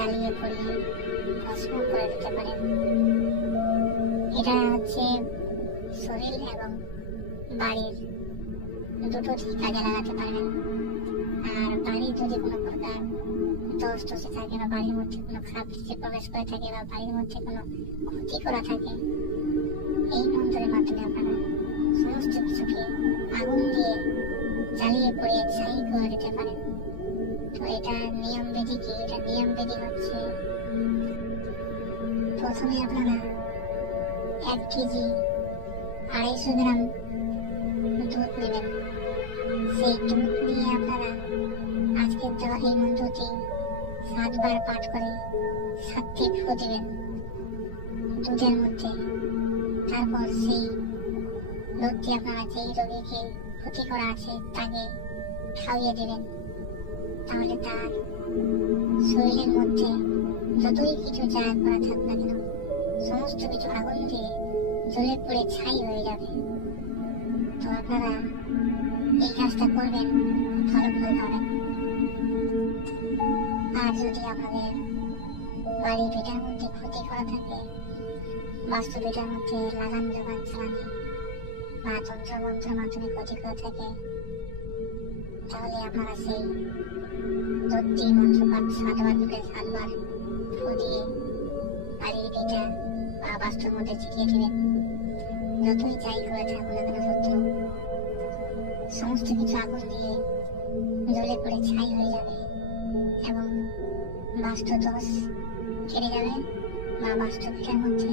জ্বালিয়ে পুড়িয়ে ভস্ম করে দিতে পারেন। এটা হচ্ছে শরীর এবং বাড়ির দুটোতেই কাজে লাগাতে পারবেন। আর বাড়ির যদি কোনো প্রকার দোষ টোষে থাকে বা বাড়ির মধ্যে কোনো খারাপ কিছু প্রবেশ করে থাকে বা বাড়ির মধ্যে কোনো ক্ষতি করা থাকে, এই মন্ত্রের মাধ্যমে আপনারা সমস্ত কিছুকে আগুন দিয়ে জ্বালিয়ে পুড়িয়ে ছাই করে দিতে পারেন। তো এটা নিয়ম বিধি কি? এটা নিয়ম বিধি হচ্ছে, প্রথমে আপনারা 1 কেজি 250 গ্রাম দুধ নেবেন। সেই দুধ নিয়ে আপনারা আজকের দেওয়া এই মন্ত্রটি 7 বার পাঠ করে 7টি ফু দিবেন দুধের মধ্যে। তারপর সেই দুধটি আপনারা যেই রোগীকে ক্ষতি করা আছে তাকে খাইয়ে দিবেন। তাহলে তার শরীরের মধ্যে যতই কিছু যা করা থাক না কেন, সমস্ত কিছু আগুন দিয়ে জ্বলে পুড়ে ছাই হয়ে যাবে। তো আপনারা এই কাজটা করবেন, ফলাফল পাবেন। আর যদি আপনাদের বাড়ি ভিটার মধ্যে ক্ষতি করা থাকে, বাস্তু ভিটার মধ্যে লাগান জোগান চালানি বা তন্ত্রমন্ত্রের মাধ্যমে ক্ষতি করা থাকে, তাহলে আপনারা সেই দুধটি মন্ত্রপাঠ 7 বার করে 7 বার ফু দিয়ে বাড়ির ভিটা বা বাস্তুর মধ্যে ছিটিয়ে দিবেন। যতই যাই করে থাকুন না কেন শত্রু, সমস্ত কিছু আগুন দিয়ে জ্বলে পড়ে ছাই হয়ে যাবে এবং বাস্তু দোষ কেটে যাবে বা বাস্তু ভিটার মধ্যে